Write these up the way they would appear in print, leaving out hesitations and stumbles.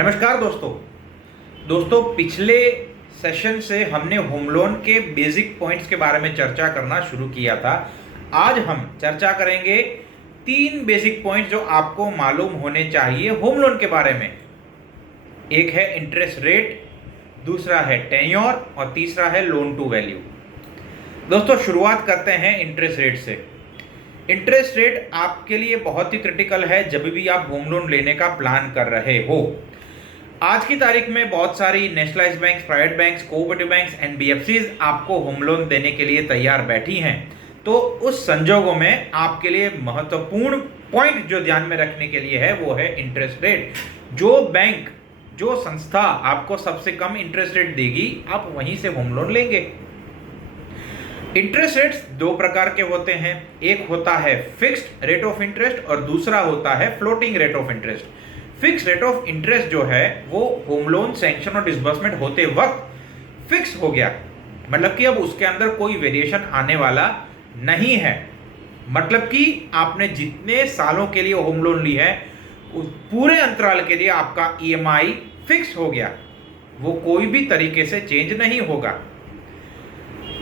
नमस्कार दोस्तों पिछले सेशन से हमने होम लोन के बेसिक पॉइंट्स के बारे में चर्चा करना शुरू किया था। आज हम चर्चा करेंगे 3 बेसिक पॉइंट्स जो आपको मालूम होने चाहिए होम लोन के बारे में। एक है इंटरेस्ट रेट, दूसरा है टेन्योर और तीसरा है लोन टू वैल्यू। दोस्तों शुरुआत करते हैं इंटरेस्ट रेट से। इंटरेस्ट रेट आपके लिए बहुत ही क्रिटिकल है जब भी आप होम लोन लेने का प्लान कर रहे हो। आज की तारीख में बहुत सारी nationalised banks, private banks, cooperative banks, NBFCs आपको होम लोन देने के लिए तैयार बैठी हैं। तो उस संजोगों में आपके लिए महत्वपूर्ण पॉइंट जो ध्यान में रखने के लिए है वो है इंटरेस्ट रेट। जो बैंक, जो संस्था आपको सबसे कम इंटरेस्ट रेट देगी, आप वहीं से होम लोन लेंगे। इंटरेस्ट रेट्स 2 प्रकार के होते हैं। एक होता है फिक्स्ड रेट ऑफ इंटरेस्ट और दूसरा होता है floating rate of interest. Fix rate of interest जो है वो होम लोन सैंक्शन और डिसबर्समेंट होते वक्त फिक्स हो गया, मतलब कि अब उसके अंदर कोई वेरिएशन आने वाला नहीं है। मतलब कि आपने जितने सालों के लिए होम लोन ली है उस पूरे अंतराल के लिए आपका ईएमआई फिक्स हो गया, वो कोई भी तरीके से चेंज नहीं होगा।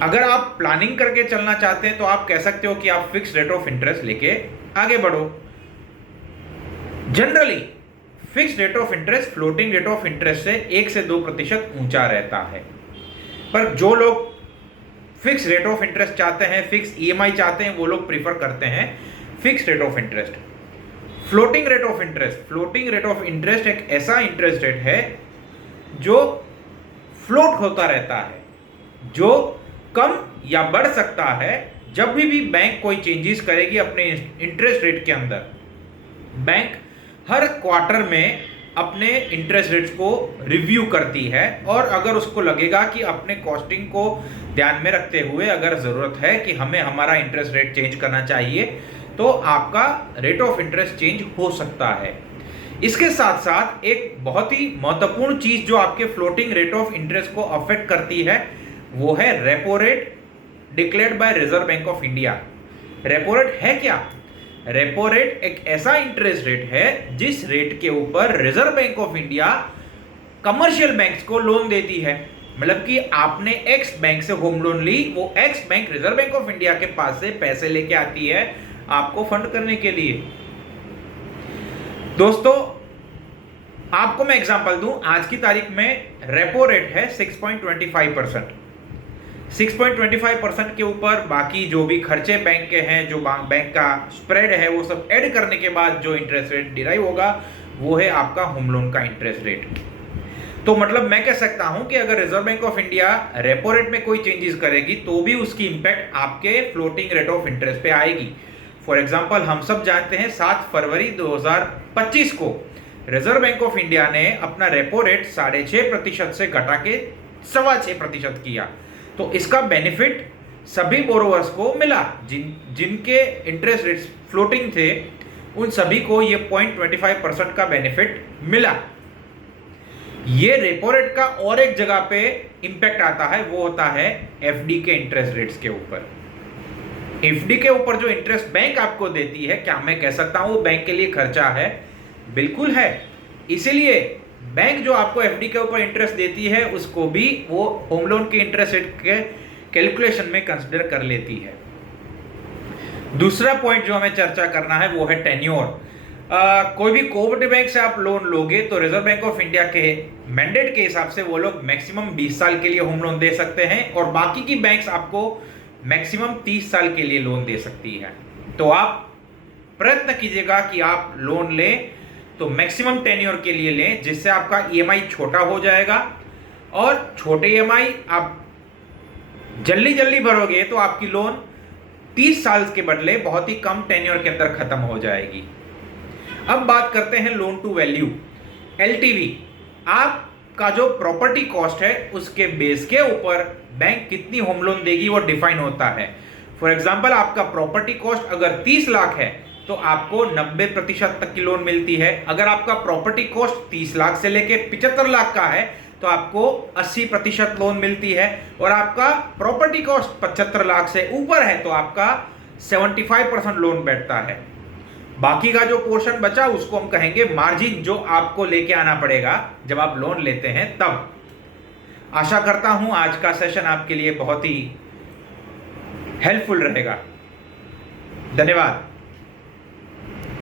अगर आप प्लानिंग करके चलना चाहते हैं तो आप कह सकते हो कि आप फिक्स रेट ऑफ इंटरेस्ट लेके आगे बढ़ो। Generally fix rate of interest floating rate of interest से 1 से 2% ऊंचा रहता है। पर जो लोग फिक्स रेट ऑफ इंटरेस्ट चाहते हैं, फिक्स ईएमआई चाहते हैं, वो लोग प्रीफर करते हैं fix rate of interest. Floating rate of interest एक ऐसा इंटरेस्ट रेट है जो फ्लोट होता रहता है, जो कम या बढ़ सकता है जब भी बैंक कोई चेंजेस करेगी अपने इंटरेस्ट रेट के अंदर। बैंक हर क्वार्टर में अपने इंटरेस्ट रेट्स को रिव्यू करती है और अगर उसको लगेगा कि अपने कॉस्टिंग को ध्यान में रखते हुए अगर ज़रूरत है कि हमें हमारा इंटरेस्ट रेट चेंज करना चाहिए तो आपका रेट ऑफ इंटरेस्ट चेंज हो सकता है। इसके साथ साथ एक बहुत ही महत्वपूर्ण चीज़ जो आपके फ्लोटिंग रेट ऑफ इंटरेस्ट को अफेक्ट करती है वो है repo rate declared by reserve bank of India. Repo rate है क्या? रेपो रेट एक ऐसा इंटरेस्ट रेट है जिस रेट के ऊपर reserve bank of India commercial banks को लोन देती है। मतलब कि आपने एक्स बैंक से होम लोन ली, वो x bank reserve bank of India के पास से पैसे लेके आती है आपको फंड करने के लिए। दोस्तों आपको मैं एग्जांपल दूं, आज की तारीख में रेपो रेट है 6.25%। 6.25% के ऊपर बाकी जो भी खर्चे बैंक के हैं, जो बैंक का स्प्रेड है, वो सब ऐड करने के बाद जो इंटरेस्ट रेट डिराइव होगा वो है आपका होम लोन का इंटरेस्ट रेट। तो मतलब मैं कह सकता हूं कि अगर reserve bank of India repo rate में कोई चेंजेस करेगी तो भी उसकी इंपैक्ट आपके फ्लोटिंग रेट ऑफ इंटरेस्ट पे आएगी। फॉर एग्जांपल हम सब जानते हैं 7 फरवरी 2025 को रिजर्व बैंक ऑफ इंडिया ने अपना रेपो रेट 6.5% से घटा के 6.25% किया। तो इसका बेनिफिट सभी बोरोवर्स को मिला, जिनके इंटरेस्ट रेट्स फ्लोटिंग थे उन सभी को ये 0.25% का बेनिफिट मिला। ये रेपो रेट का और एक जगह पे इंपैक्ट आता है, वो होता है एफडी के इंटरेस्ट रेट्स के ऊपर। एफडी के ऊपर जो इंटरेस्ट बैंक आपको देती है, क्या मैं कह सकता हूं वो बैंक के लिए खर्चा है? बिल्कुल है। इसीलिए बैंक जो आपको एफडी के ऊपर इंटरेस्ट देती है उसको भी वो होम लोन के इंटरेस्ट रेट के कैलकुलेशन में कंसीडर कर लेती है। दूसरा पॉइंट जो हमें चर्चा करना है वो है टेन्योर। कोई भी कोऑपरेटिव बैंक से आप लोन लोगे तो रिजर्व बैंक ऑफ इंडिया के मैंडेट के हिसाब से वो लोग मैक्सिमम 20 साल के लिए होम लोन दे सकते हैं और बाकी की बैंक्स आपको मैक्सिमम 30 साल के लिए लोन दे सकती है। तो आप प्रयत्न कीजिएगा कि आप लोन लें तो मैक्सिमम टेन्योर के लिए लें, जिससे आपका ईएमआई छोटा हो जाएगा और छोटे ईएमआई आप जल्दी भरोगे तो आपकी लोन 30 साल के बदले बहुत ही कम टेन्योर के अंदर खत्म हो जाएगी। अब बात करते हैं लोन टू वैल्यू, एलटीवी। आपका जो प्रॉपर्टी कॉस्ट है उसके बेस के ऊपर बैंक कितनी होम लोन देगी वो डिफाइन होता है। फॉर एग्जाम्पल आपका प्रॉपर्टी कॉस्ट अगर 30 लाख है तो आपको 90% तक की लोन मिलती है। अगर आपका प्रॉपर्टी कॉस्ट 30 लाख से लेके 75 लाख का है तो आपको 80% लोन मिलती है और आपका प्रॉपर्टी कॉस्ट 75 लाख से ऊपर है तो आपका 75% लोन बैठता है। बाकी का जो पोर्शन बचा उसको हम कहेंगे मार्जिन, जो आपको लेके आना पड़ेगा जब आप लोन लेते हैं तब। आशा करता हूं आज का सेशन आपके लिए बहुत ही हेल्पफुल रहेगा। धन्यवाद।